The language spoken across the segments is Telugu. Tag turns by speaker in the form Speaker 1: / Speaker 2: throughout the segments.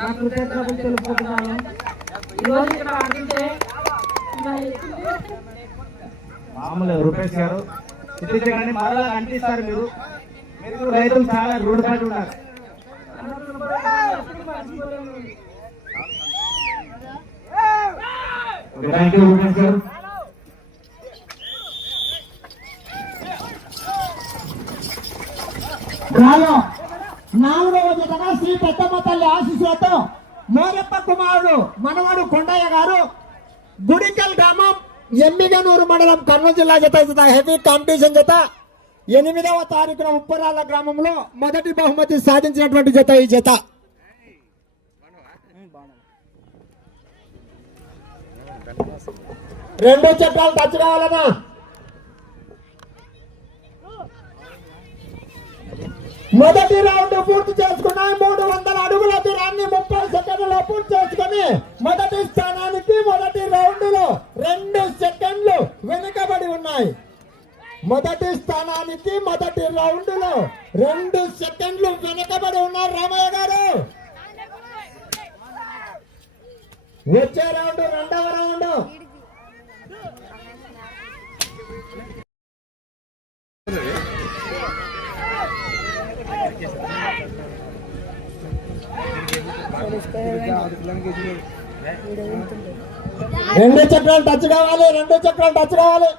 Speaker 1: నా కృతజ్ఞతలు తెలుపుకుంటున్నాను ఈరోజు ఇక్కడ ఆడితే
Speaker 2: మామూలు రూపేష్ గారు చూపించగానే మరలా అంటిస్తారు మీరు. మీరు రైతులు చాలా రూఢపడి ఉన్నారు. థ్యాంక్ యూ రూపేష్ గారు.
Speaker 3: రాలో. నాలుగవ జతగా శ్రీ పెద్దమ్మ తల్లి ఆశీస్సులతో మోరెప్ప కుమారుడు మనవాడు కొండయ్య గారు గుడికల్ గ్రామం ఎమ్మిగనూరు మండలం కర్నూలు జిల్లా జత హెవీ కాంపిటీషన్ జత ఎనిమిదవ తారీఖున ఉప్పరాల గ్రామంలో మొదటి బహుమతి సాధించినటువంటి జత ఈ జత రెండు చట్టాలు టచ్ కావాలనా మొదటి రౌండ్ పూర్తి చేసుకున్నాయి మూడు వందల అడుగుల దూరాన్ని ముప్పై సెకండ్లలో పూర్తి చేసుకుని మొదటి స్థానానికి మొదటి రౌండ్లో రెండు సెకండ్లు వెనుకబడి ఉన్నాయి. మొదటి స్థానానికి మొదటి రౌండ్లో రెండు సెకండ్లు వెనుకబడి ఉన్నారు రామయ్య గారు. వచ్చే రౌండ్ రెండవ రౌండ్. రెండు చక్రాలు టచ్ కావాలి రెండు చక్రాలు టచ్ కావాలి.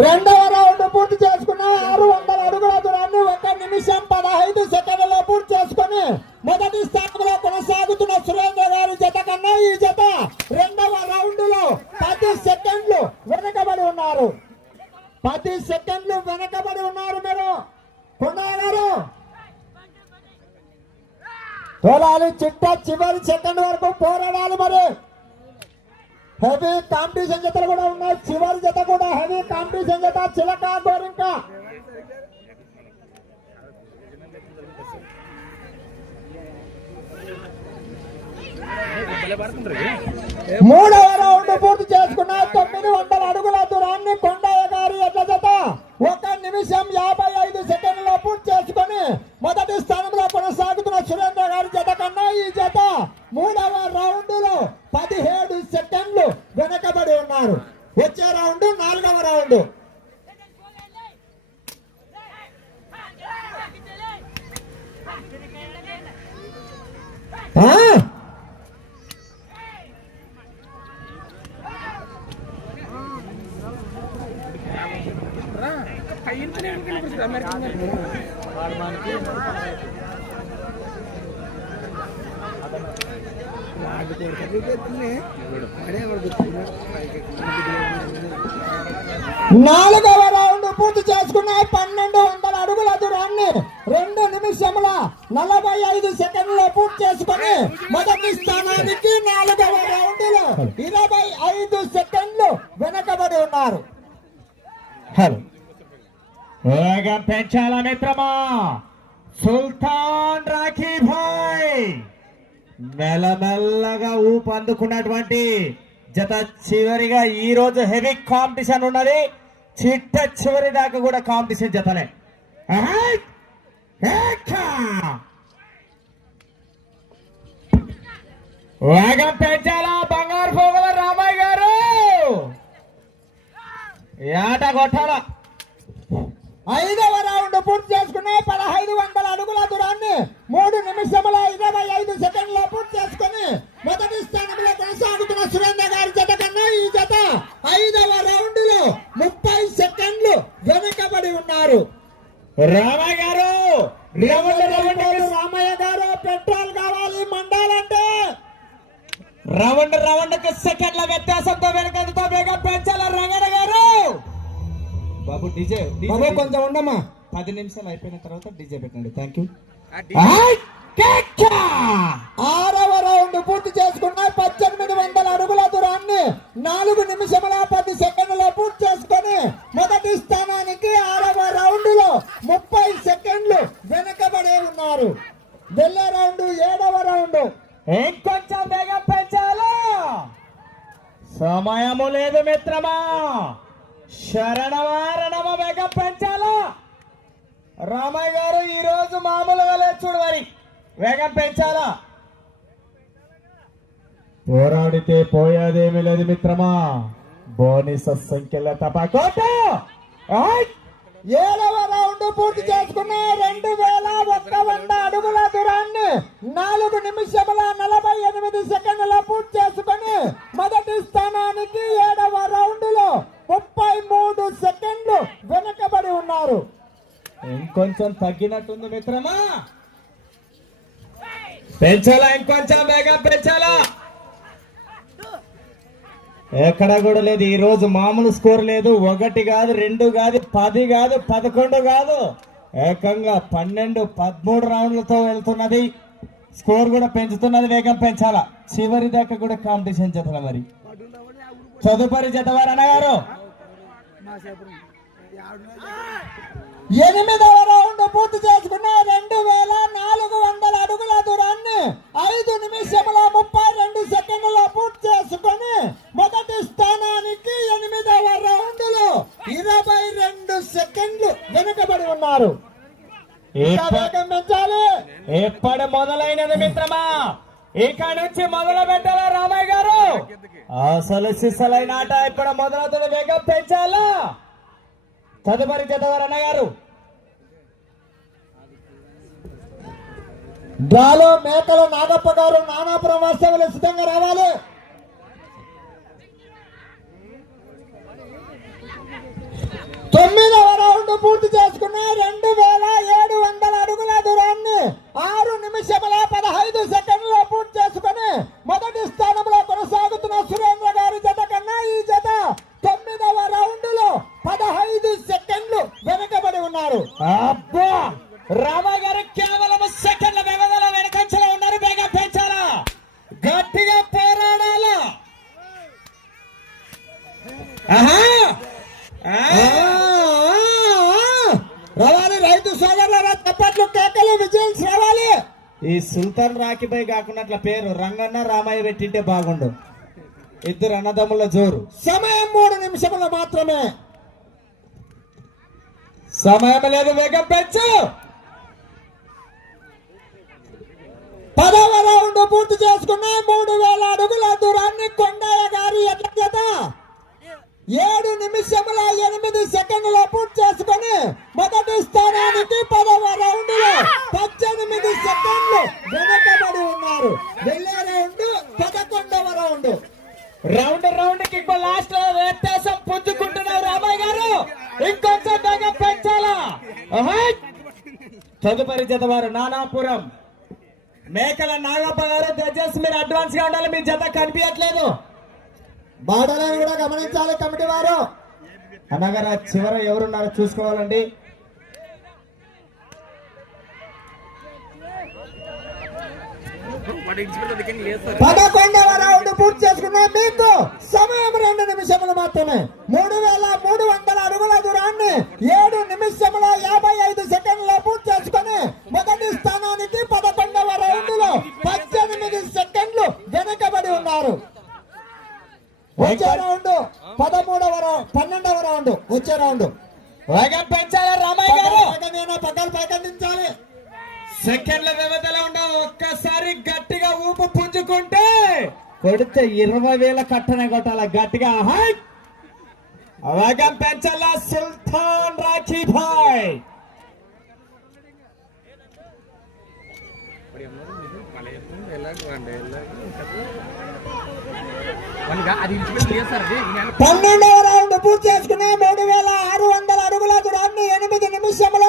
Speaker 3: రెండవ రౌండ్ పూర్తి చేసుకున్న ఆరు వందల అడుగుల దూరాన్ని ఒక నిమిషం పదహైదు సెకండ్లలో పూర్తి చేసుకుని మొదటి స్థానంలో కొనసాగుతున్న సురేంద్ర జత కన్నా ఈ జత రెండవ రౌండ్లో పది సెకండ్లు వెనకబడి ఉన్నారు పది సెకండ్లు వెనకబడి ఉన్నారు మీరు కొండయ్య గారు తోలాలి చిట్ట చివరి సెకండ్ వరకు పోరాడాలి మరి. హెవీ కాంపిటీషన్ జతలు కూడా ఉన్నాయి. చివరి జత కూడా హెవీ కాంపిటీషన్ జత. చిలక గోరింక. మూడవ రౌండ్ పూర్తి చేసుకున్న తొమ్మిది వందల అడుగుల దూరాన్ని కొండయ్య గారి ఎట్ల జత. ఒక నిమిషం యాభై ఐదు సెకండ్లు పూర్తి చేసుకొని మొదటి స్థానంలో కొనసాగుతున్న సురేంద్ర గారి జత కన్నా ఈ జత మూడవ రౌండ్లో పదిహేడు సెకండ్లు వెనకబడి ఉన్నారు వచ్చే రౌండ్ నాలుగవ రౌండ్ ఆ? నాలుగవ రౌండ్ పూర్తి చేసుకున్న పన్నెండు వందల అడుగుల దూరాన్ని రెండు నిమిషముల నలభై ఐదు సెకండ్లో పూర్తి చేసుకుని మొదటి స్థానానికి నాలుగవ రౌండ్ ఇరవై ఐదు సెకండ్లు వెనకబడి ఉన్నారు. హలో.
Speaker 2: వేగం పెంచాల మిత్రమా? సుల్తాన్ రాఖీ భాయ్! మెల్లమెల్లగా ఊపు అందుకున్నటువంటి జత చివరిగా ఈ రోజు హెవీ కాంపిటీషన్ ఉన్నది. చిట్ట చివరి దాకా కూడా కాంపిటీషన్ జతలే. వేగం పెంచాలా బంగారు పోగల రామయ్య గారు? ఏట కొట్టాలా?
Speaker 3: ఐదవ రౌండ్ పూర్తి చేసుకున్న పదహైదు వందల అడుగుల దూరాన్ని
Speaker 2: డీజే
Speaker 3: బాబు కొంచెం ఉండమ్మా.
Speaker 2: పది నిమిషాలు అయిపోయిన తర్వాత డీజే పెట్టండి. థ్యాంక్ యూ
Speaker 3: ఆరవ రౌండ్ పూర్తి చేసుకున్న పద్దెనిమిది వందల అడుగుల దూరాన్ని నాలుగు నిమిషముల పది సెకండ్ల పూర్తి చేసుకొని మొదటి స్థానానికి ఆరవ రౌండ్లో ముప్పై సెకండ్లు వెనకబడే ఉన్నారు. వెళ్ళే రౌండ్ ఏడవ రౌండ్.
Speaker 2: ఇంకొంచెం వేగం పెంచాలా? సమయము లేదు మిత్రమా. శరణవారణమ వేగం పెంచాలా? రామయ్య గారు ఈ రోజు మామూలుగా లేదు చూడు మరి. వేగం పెంచాలా? పోరాడితే పోయేదేమీ లేదు మిత్రమా. బోనిస సంఖ్యల తపాకోట
Speaker 3: ఏడవ రౌండ్ పూర్తి చేసుకున్న రెండు వేల ఒక్క వంద అడుగుల దూరాన్ని నాలుగు నిమిషముల నలభై ఎనిమిది సెకండ్ల పూర్తి చేసుకుని మొదటి స్థానానికి ఏడవ రౌండ్లో ముప్పై మూడు సెకండ్లు వెనకబడి ఉన్నారు.
Speaker 2: ఇంకొంచెం తగ్గినట్టుంది మిత్రమా? పెంచాలా ఇంకొంచెం వేగం పెంచాలా? ఎక్కడ కూడా లేదు ఈ రోజు మామూలు స్కోర్ లేదు. ఒకటి కాదు రెండు కాదు పది కాదు పదకొండు కాదు. ఏకంగా పన్నెండు పదమూడు రౌండ్లతో వెళ్తున్నది. స్కోర్ కూడా పెంచుతున్నది వేగం పెంచాలా? చివరి దాకా కూడా కాంపిటీషన్ జతల మరి. తదుపరి జత వారు అన్నగారు?
Speaker 3: ఎనిమిదవ రౌండ్ పూర్తి చేసుకున్న రెండు వేల నాలుగు వందల అడుగుల దూరాన్ని ఐదు నిమిషముల ముప్పై రెండు సెకండ్ల పూర్తి చేసుకుని మొదటి స్థానానికి ఎనిమిదవ రౌండ్లో ఇరవై రెండు సెకండ్లు వెనుకబడి ఉన్నారు. ఇంకా
Speaker 2: ఎప్ప-
Speaker 3: వేగం పెంచాలి.
Speaker 2: ఎప్పుడు మొదలైనది మిత్రమా? ఇక నుంచి మొదలు పెట్టాలా రామయ్య గారు? అసలు సిసలైన ఆట ఇప్పుడు మొదలవుతుంది. వేగం పెంచాలా? తదుపరి జతవారు అన్నగారు
Speaker 3: డ్రాలో మేకలు నాగప్ప గారు నానాపురం వాస్తవులు సిద్ధంగా రావాలి. తొమ్మిదవ రౌండ్ పూర్తి చేసుకున్న రెండు వేల ఏడు వందల అడుగుల దూరాన్ని ఆరు నిమిషముల పదహైదు సెకండ్ ఉన్నారు.
Speaker 2: అబ్బా! రామ గారు కేవలం సెకండ్ల వ్యవధిలో వెనకంచలో ఉన్నారు. బేగా పెంచాలా గట్టిగా పోరాడాలా?
Speaker 3: రావాలి రైతు సోదరుల తప్పట్లు కేకలు విజయం రావాలి.
Speaker 2: ఈ సుల్తాన్ రాకిబాయ్ కాకుండా అట్లా పేరు రంగన్న రామయ్య పెట్టింటే బాగుండు. ఇద్దరు అన్నదమ్ముల జోరు.
Speaker 3: సమయం మూడు నిమిషములు మాత్రమే.
Speaker 2: సమయం లేదు వేగం పెంచు.
Speaker 3: పదవ రౌండ్ పూర్తి చేసుకున్న మూడు వేల అడుగుల దూరాన్ని కొండయ్య గారి ఎట్ల ఏడు నిమిషముల ఎనిమిది సెకండ్ల పూర్తి
Speaker 2: జత వారు నానాపురం. మేకల నాగప్ప గారు దయచేసి మీరు అడ్వాన్స్గా ఉండాలి మీ జత కనిపించట్లేదు.
Speaker 3: బాడలను కూడా గమనించాలి కమిటీ వారు.
Speaker 2: అన్నగారు చివర ఎవరున్నారో చూసుకోవాలండి.
Speaker 3: పదకొండవ రౌండ్ పూర్తి చేసుకున్న. మీకు సమయం రెండు నిమిషములు మాత్రమే. మూడు వేల మూడు వందల అడుగుల దూరాన్ని ఏడు నిమిషముల యాభై ఐదు వచ్చే రౌండ్ పదమూడవ రౌండ్ పన్నెండవ రౌండ్ వచ్చే రౌండ్.
Speaker 2: వేగం పెంచాలా రామయ్య గారు?
Speaker 3: పక్కలు పైకందించాలి
Speaker 2: సెకండ్ల వ్యవధిలో ఉన్న ఒక్కసారి గట్టిగా ఊపు పుంజుకుంటే కొడితే ఇరవై వేల కట్టనే కొట్టాల గట్టిగా? హై! వేగం పెంచాలా సుల్తాన్ రాఖీ భాయ్?
Speaker 3: పన్నెండవ రౌండ్ పూర్తి చేసుకుని మూడు వేల ఆరు వందల అడుగుల దూరాన్ని ఎనిమిది నిమిషముల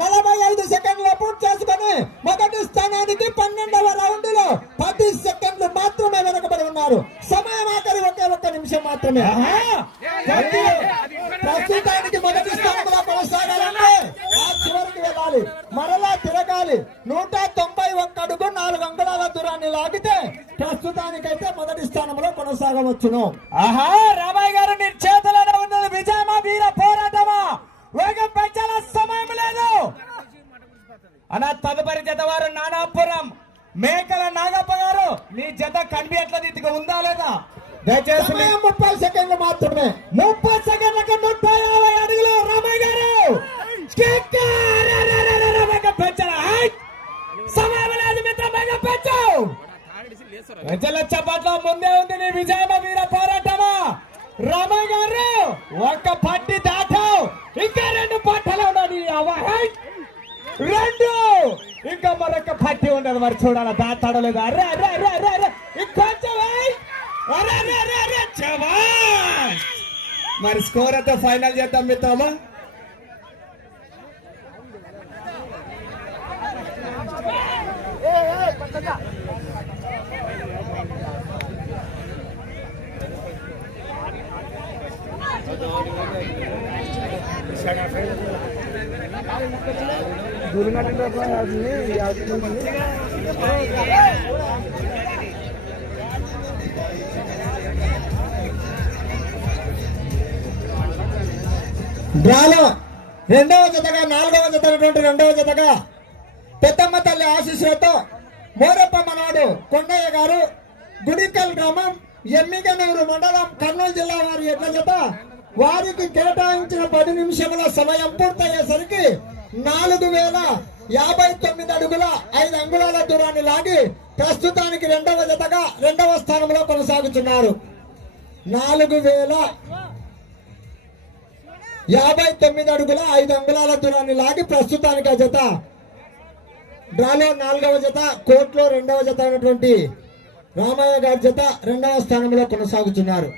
Speaker 3: నలభై ఐదు సెకండ్ల పూర్తి చేసుకుని మొదటి స్థానానికి పన్నెండవ రౌండ్లో పది సెకండ్లు మాత్రమే వెనకబడి ఉన్నారు. సమయం ఆఖరి ఒకే ఒక్క నిమిషం మాత్రమే. ప్రస్తుతానికి మొదటి స్థానంలో కొనసాగాలంటే ఆ చివరికి వెళ్ళాలి. మరలా తిరగాలి. నూట కొనసాగవచ్చును.
Speaker 2: ఆహా రామయ్య గారు నీ చేతులలో ఉన్నది. విజయమా వీర పోరాటమా? వేగం పెంచాల సమయం లేదు. అన్న తదుపరి జత వారు నానాపురం. మేకల నాగప్ప గారు మీ జత కనిపించట్లేదు ఇదిగా ఉందా లేదా? దయచేసి
Speaker 3: ముప్పై సెకండ్లు మాత్రమే.
Speaker 2: ముప్పై సెకండ్లకు నూట యాభై అడుగులు రామయ్య గారు. ప్రజల చప్పట్లో ముందే ఉంది నీ విజయమ వీర పోరాటమా? రామయ్య గారు ఒక్క పట్టి దాటావు. ఇంకా రెండు పట్టలు ఉన్నది రెండు. ఇంకా మరొక పట్టి ఉండదు మరి చూడాలి దాటాడో లేదు అరే అరే అరే అరే అరే ఇంకొంచెం ఏయ్. అరే అరే అరే అరే శభాష్. మరి స్కోర్ అయితే ఫైనల్ చేద్దాం మిత్రమా
Speaker 3: డ్రాలో రెండవ జతగా నాలుగవ జత అయినటువంటి రెండవ జతగా పెద్దమ్మ తల్లి ఆశీస్సులతో మోరప్ప మనాడు కొండయ్య గారు గుడికల్ గ్రామం ఎమ్మిగనూరు మండలం కర్నూలు జిల్లా వారి ఎడ్ల జత వారికి కేటాయించిన పది నిమిషముల సమయం పూర్తయ్యేసరికి నాలుగు వేల యాభై తొమ్మిది అడుగుల ఐదు అంగుళాల దూరాన్ని లాగి ప్రస్తుతానికి రెండవ జతగా రెండవ స్థానంలో కొనసాగుతున్నారు. నాలుగు వేల యాభై తొమ్మిది అడుగుల ఐదు అంగుళాల దూరాన్ని లాగి ప్రస్తుతానికి ఆ జత డ్రాలో నాలుగవ జత కోర్టులో రెండవ జత అయినటువంటి రామయ్య గారి జత రెండవ స్థానంలో కొనసాగుతున్నారు.